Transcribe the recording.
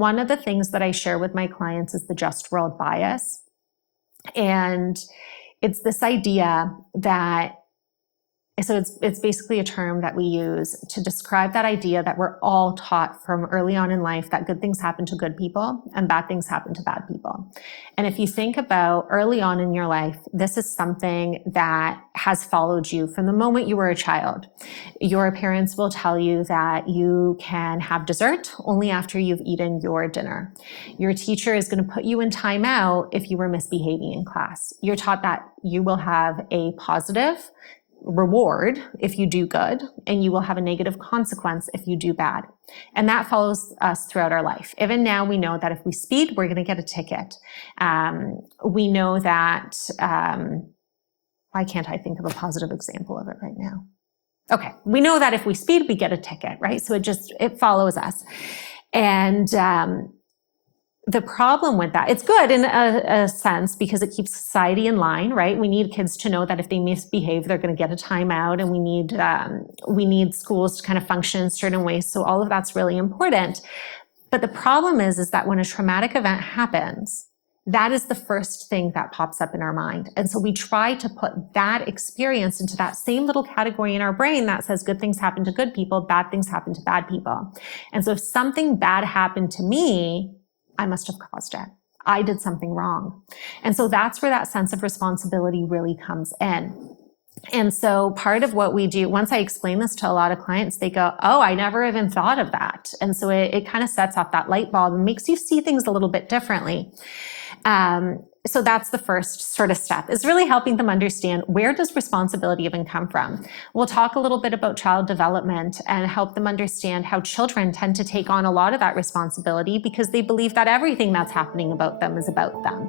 one of the things that I share with my clients is the just world bias. And it's this idea that, so it's basically a term that we use to describe that idea that we're all taught from early on in life that good things happen to good people and bad things happen to bad people. And if you think about early on in your life, this is something that has followed you from the moment you were a child. Your parents will tell you that you can have dessert only after you've eaten your dinner. Your teacher is going to put you in timeout if you were misbehaving in class. You're taught that you will have a positive reward if you do good, and you will have a negative consequence if you do bad. And that follows us throughout our life. Even now, we know that if we speed, we're going to get a ticket. We know that, why can't I think of a positive example of it right now? Okay, we know that if we speed, we get a ticket, right? So it follows us. And the problem with that, it's good in a sense because it keeps society in line, right? We need kids to know that if they misbehave, they're going to get a timeout, and we need schools to kind of function in certain ways. So all of that's really important. But the problem is that when a traumatic event happens, that is the first thing that pops up in our mind. And so we try to put that experience into that same little category in our brain that says good things happen to good people, bad things happen to bad people. And so if something bad happened to me, I must have caused it. I did something wrong. And so that's where that sense of responsibility really comes in. And so part of what we do, once I explain this to a lot of clients, they go, oh, I never even thought of that. And so it kind of sets off that light bulb and makes you see things a little bit differently. So that's the first sort of step, is really helping them understand, where does responsibility even come from? We'll talk a little bit about child development and help them understand how children tend to take on a lot of that responsibility because they believe that everything that's happening about them is about them.